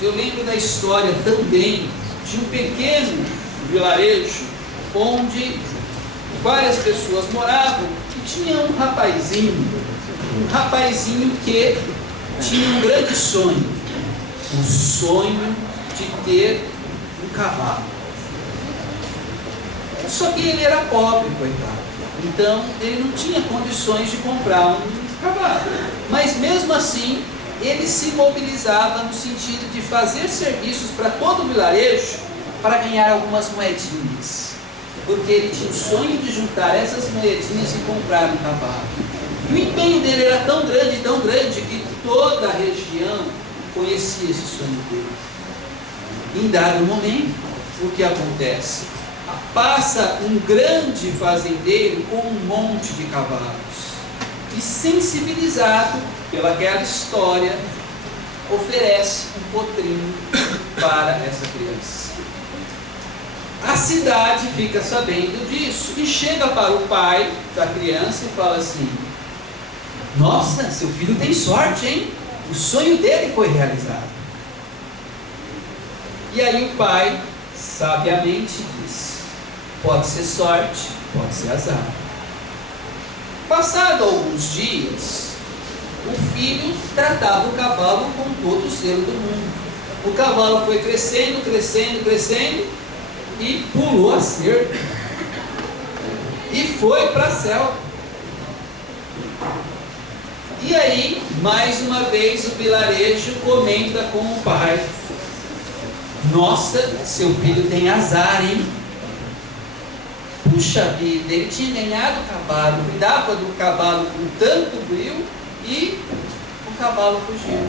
eu lembro da história também de um pequeno vilarejo onde várias pessoas moravam e tinha um rapazinho que tinha um grande sonho, o sonho de ter um cavalo. Só que ele era pobre, coitado, então ele não tinha condições de comprar um cavalo, mas mesmo assim ele se mobilizava no sentido de fazer serviços para todo o vilarejo para ganhar algumas moedinhas, porque ele tinha o sonho de juntar essas moedinhas e comprar um cavalo. E o empenho dele era tão grande, que toda a região conhecia esse sonho dele. Em dado momento, o que acontece? Passa um grande fazendeiro com um monte de cavalos, e sensibilizado pelaquela história, oferece um potrinho para essa criança. A cidade fica sabendo disso e chega para o pai da criança e fala assim: nossa, seu filho tem sorte, hein? O sonho dele foi realizado. E aí o pai sabiamente diz: pode ser sorte, pode ser azar. Passado alguns dias, o filho tratava o cavalo com todo o zelo do mundo. O cavalo foi crescendo e pulou a cerca e foi para a selva. E aí, mais uma vez, o vilarejo comenta com o pai: nossa, seu filho tem azar, hein? Puxa vida, ele tinha ganhado o cavalo, cuidava do cavalo com tanto brio e o cavalo fugiu.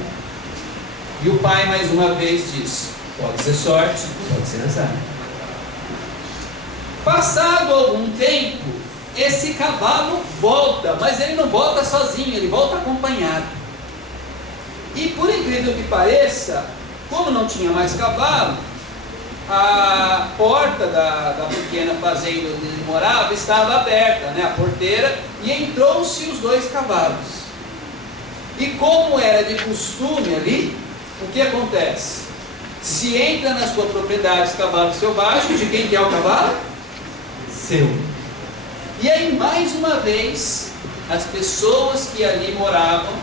E o pai mais uma vez diz: pode ser sorte, pode ser azar. Passado algum tempo, esse cavalo volta, mas ele não volta sozinho, ele volta acompanhado. E por incrível que pareça, como não tinha mais cavalo, a porta da pequena fazenda onde ele morava estava aberta, a porteira, e entrou-se os dois cavalos. E como era de costume ali, o que acontece? Se entra na sua propriedade os cavalos selvagens, de quem que é o cavalo? Seu. E aí, mais uma vez, as pessoas que ali moravam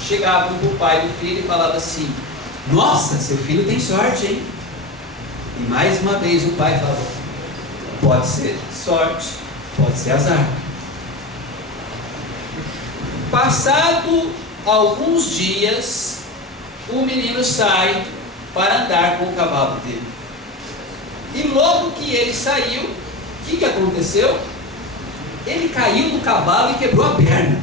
chegavam para o pai do filho e falavam assim: nossa, seu filho tem sorte, hein? E mais uma vez o pai falou: pode ser sorte, pode ser azar. Passado alguns dias, o menino sai para andar com o cavalo dele. E logo que ele saiu, o que aconteceu? Ele caiu do cavalo e quebrou a perna.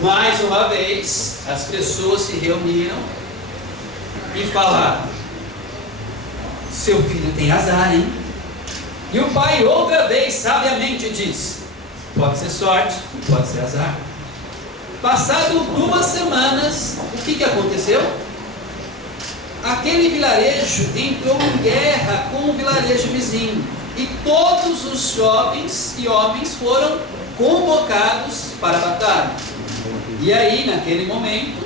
Mais uma vez, as pessoas se reuniram e falaram: seu filho tem azar, hein? E o pai outra vez sabiamente diz: pode ser sorte, pode ser azar. Passado 2 semanas, o que aconteceu? Aquele vilarejo entrou em guerra com o vilarejo vizinho, e todos os jovens e homens foram convocados para a batalha. E aí, naquele momento,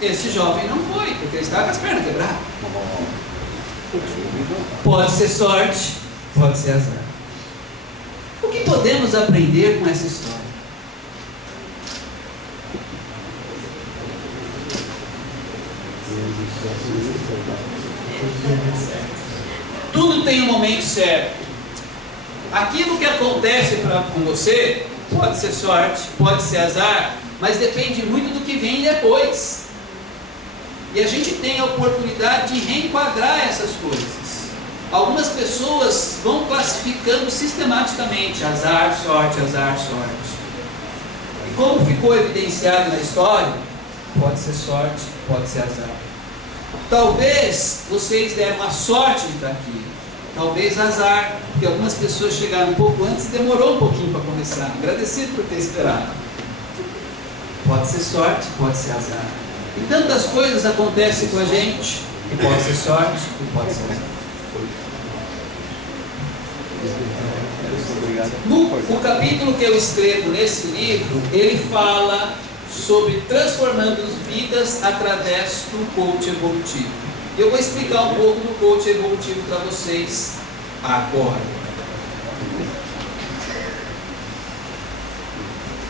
esse jovem não foi, porque ele estava com as pernas quebradas. Pode ser sorte, pode ser azar. O que podemos aprender com essa história? Tudo tem um momento certo. Aquilo que acontece com você pode ser sorte, pode ser azar, mas depende muito do que vem depois. E a gente tem a oportunidade de reenquadrar essas coisas. Algumas pessoas vão classificando sistematicamente azar, sorte, azar, sorte. E como ficou evidenciado na história, pode ser sorte, pode ser azar. Talvez vocês deram a sorte de estar aqui, talvez azar, porque algumas pessoas chegaram um pouco antes e demorou um pouquinho para começar. Agradecido por ter esperado. Pode ser sorte, pode ser azar. E tantas coisas acontecem com a gente, que pode ser sorte, que pode ser azar. No capítulo que eu escrevo nesse livro, ele fala sobre transformando vidas através do coach evolutivo. Eu vou explicar um pouco do coach evolutivo para vocês agora.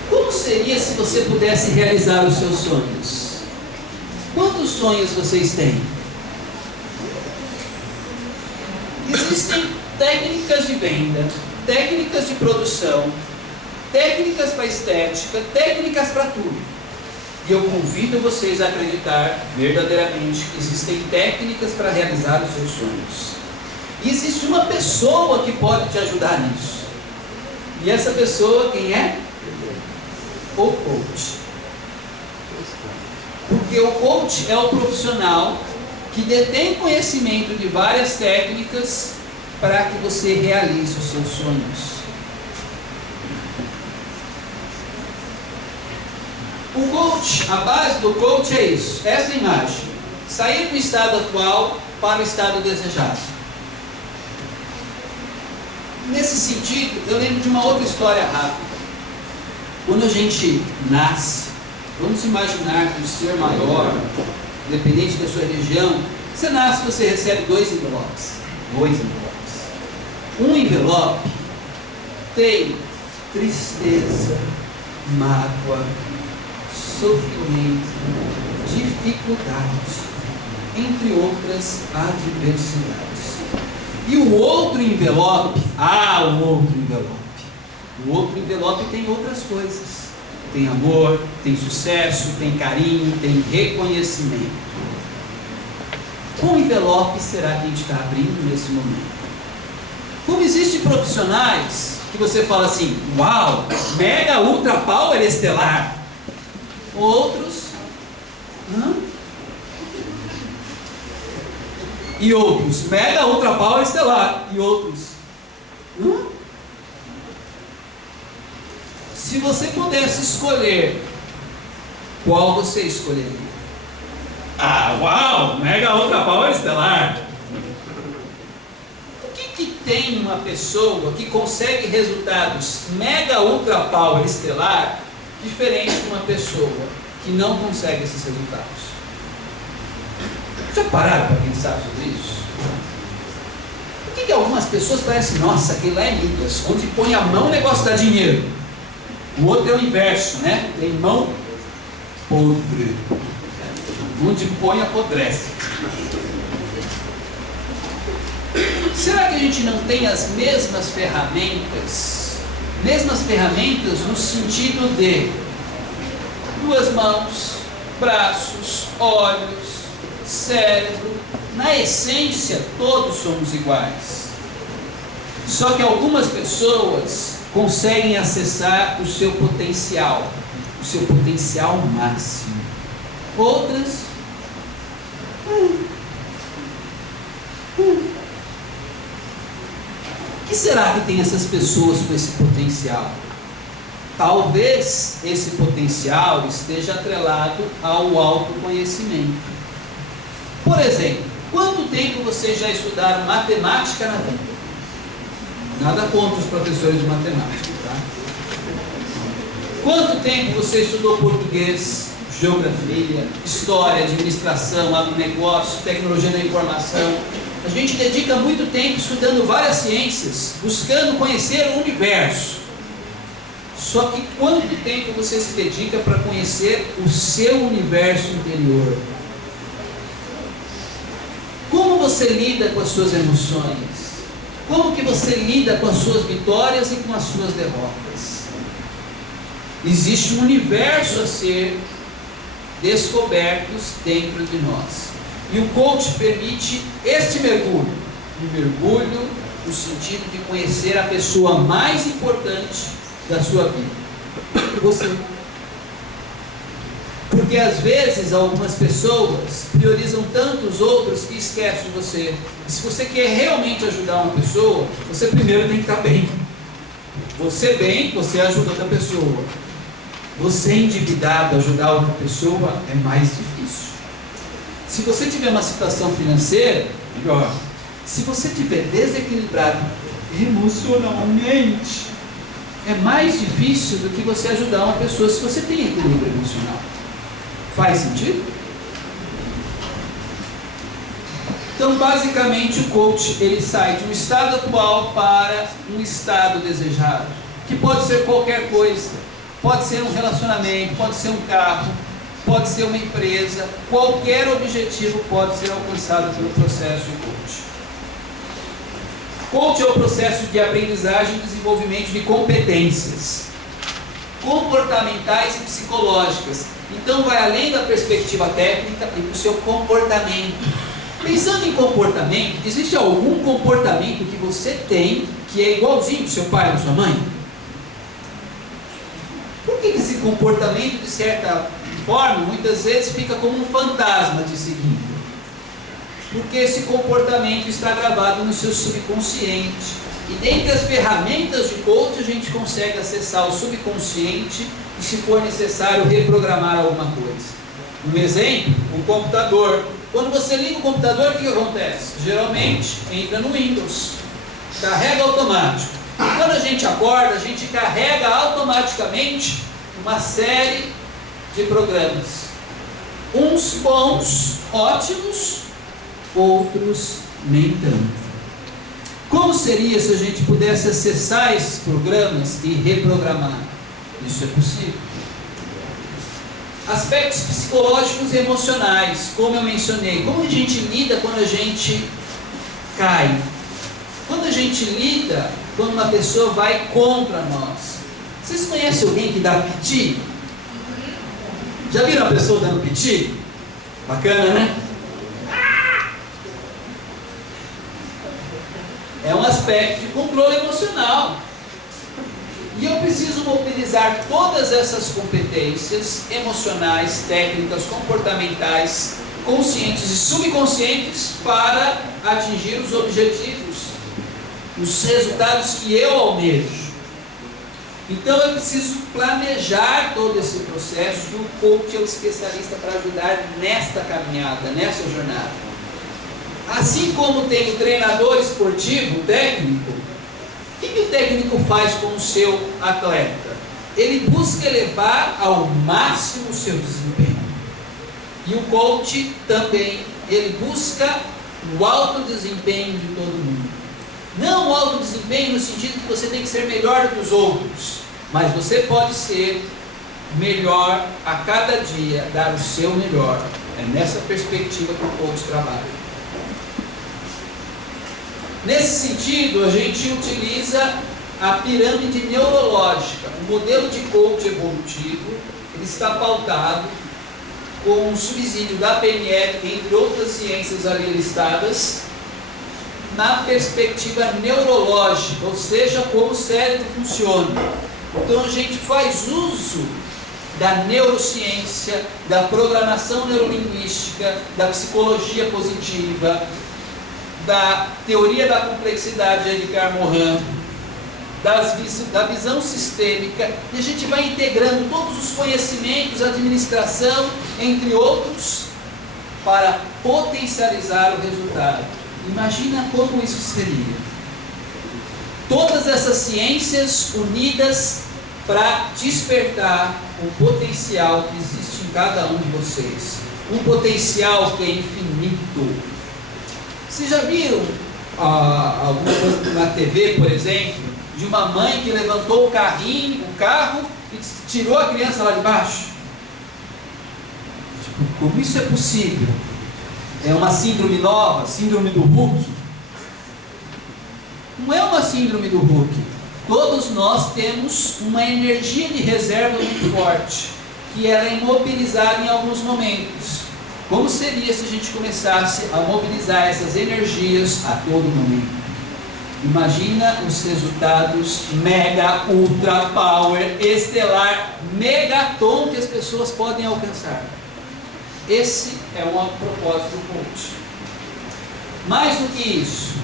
Como seria se você pudesse realizar os seus sonhos? Quantos sonhos vocês têm? Existem técnicas de venda, técnicas de produção, técnicas para estética, técnicas para tudo. E eu convido vocês a acreditar verdadeiramente que existem técnicas para realizar os seus sonhos. E existe uma pessoa que pode te ajudar nisso. E essa pessoa, quem é? O coach. Porque o coach é o profissional que detém conhecimento de várias técnicas para que você realize os seus sonhos. O coach, a base do coach é isso, essa imagem. Sair do estado atual para o estado desejado. Nesse sentido, eu lembro de uma outra história rápida. Quando a gente nasce, vamos imaginar que o ser maior, independente da sua religião, você nasce e você recebe dois envelopes. Um envelope tem tristeza, mágoa, sofrimento, dificuldade, entre outras adversidades. E o outro envelope, o outro envelope tem outras coisas. Tem amor, tem sucesso, tem carinho, tem reconhecimento. Qual envelope será que a gente está abrindo nesse momento? Como existem profissionais que você fala assim, uau, mega ultra power estelar. Outros, e outros, mega ultra power estelar. E outros, Se você pudesse escolher, qual você escolheria? Uau, mega ultra power estelar. O que tem uma pessoa que consegue resultados mega ultra power estelar diferente de uma pessoa que não consegue esses resultados? Já pararam para pensar sobre isso? Por que algumas pessoas parecem, nossa, aquele lá é Midas, onde põe a mão o negócio dá dinheiro? O outro é o inverso, né? Tem mão podre, onde põe apodrece. Será que a gente não tem as mesmas ferramentas? Mesmas ferramentas no sentido de duas mãos, braços, olhos, cérebro. Na essência, todos somos iguais. Só que algumas pessoas conseguem acessar o seu potencial máximo. Outras, O que será que tem essas pessoas com esse potencial? Talvez esse potencial esteja atrelado ao autoconhecimento. Por exemplo, quanto tempo vocês já estudaram matemática na vida? Nada contra os professores de matemática, tá? Quanto tempo você estudou português, geografia, história, administração, agronegócio, tecnologia da informação? A gente dedica muito tempo estudando várias ciências, buscando conhecer o universo. Só que quanto tempo você se dedica para conhecer o seu universo interior? Como você lida com as suas emoções? Como que você lida com as suas vitórias e com as suas derrotas? Existe um universo a ser descobertos dentro de nós. E o coach permite este mergulho. Um mergulho no sentido de conhecer a pessoa mais importante da sua vida. Você. Porque às vezes algumas pessoas priorizam tanto os outros que esquecem de você. E se você quer realmente ajudar uma pessoa, você primeiro tem que estar bem. Você bem, você ajuda outra pessoa. Você endividado ajudar outra pessoa é mais difícil. Se você tiver uma situação financeira, melhor. Se você tiver desequilibrado emocionalmente, é mais difícil do que você ajudar uma pessoa se você tem equilíbrio emocional. Faz sentido? Então, basicamente, o coach ele sai de um estado atual para um estado desejado, que pode ser qualquer coisa, pode ser um relacionamento, pode ser um carro, pode ser uma empresa, qualquer objetivo pode ser alcançado pelo processo de coach. Coach é o processo de aprendizagem e desenvolvimento de competências comportamentais e psicológicas. Então vai além da perspectiva técnica e do seu comportamento. Pensando em comportamento, existe algum comportamento que você tem que é igualzinho do seu pai ou da sua mãe? Por que esse comportamento, de certa forma, muitas vezes fica como um fantasma te seguindo? Porque esse comportamento está gravado no seu subconsciente. E dentre as ferramentas de coach, a gente consegue acessar o subconsciente e, se for necessário, reprogramar alguma coisa. Um exemplo, um computador. Quando você liga o computador, o que acontece? Geralmente, entra no Windows, carrega automático. E quando a gente acorda, a gente carrega automaticamente uma série de programas. Uns bons, ótimos, outros nem tanto. Como seria se a gente pudesse acessar esses programas e reprogramar? Isso é possível. Aspectos psicológicos e emocionais, como eu mencionei. Como a gente lida quando a gente cai? Quando a gente lida quando uma pessoa vai contra nós. Vocês conhecem alguém que dá piti? Já viram a pessoa dando piti? Bacana, né? É um aspecto de controle emocional. E eu preciso mobilizar todas essas competências emocionais, técnicas, comportamentais, conscientes e subconscientes para atingir os objetivos, os resultados que eu almejo. Então eu preciso planejar todo esse processo e o coach é o especialista para ajudar nesta caminhada, nessa jornada. Assim como tem o treinador esportivo, o técnico, o que o técnico faz com o seu atleta? Ele busca elevar ao máximo o seu desempenho. E o coach também, ele busca o alto desempenho de todo mundo. Não o alto desempenho no sentido que você tem que ser melhor do que os outros, mas você pode ser melhor a cada dia, dar o seu melhor. É nessa perspectiva que o coach trabalha. Nesse sentido, a gente utiliza a pirâmide neurológica. O modelo de coach evolutivo, ele está pautado com o subsídio da PNL, entre outras ciências ali listadas, na perspectiva neurológica, ou seja, como o cérebro funciona. Então a gente faz uso da neurociência, da programação neurolinguística, da psicologia positiva, da teoria da complexidade de Edgar Morin, da visão sistêmica, e a gente vai integrando todos os conhecimentos, administração, entre outros, para potencializar o resultado. Imagina como isso seria. Todas essas ciências unidas para despertar o potencial que existe em cada um de vocês. Um potencial que é infinito. Vocês já viram alguma coisa na TV, por exemplo, de uma mãe que levantou o carro e tirou a criança lá de baixo? Tipo, como isso é possível? É uma síndrome nova, síndrome do Hulk? Não é uma síndrome do Hulk. Todos nós temos uma energia de reserva muito forte, que ela é imobilizada em alguns momentos. Como seria se a gente começasse a mobilizar essas energias a todo momento? Imagina os resultados mega, ultra, power, estelar, megaton que as pessoas podem alcançar. Esse é um propósito do coach. Mais do que isso,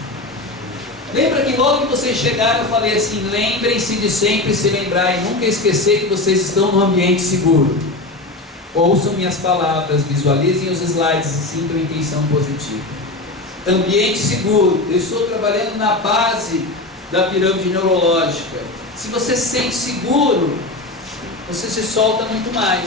lembra que logo que vocês chegaram eu falei assim, lembrem-se de sempre se lembrar e nunca esquecer que vocês estão num ambiente seguro. Ouçam minhas palavras, visualizem os slides e sintam a intenção positiva. Ambiente seguro. Eu estou trabalhando na base da pirâmide neurológica. Se você se sente seguro, você se solta muito mais.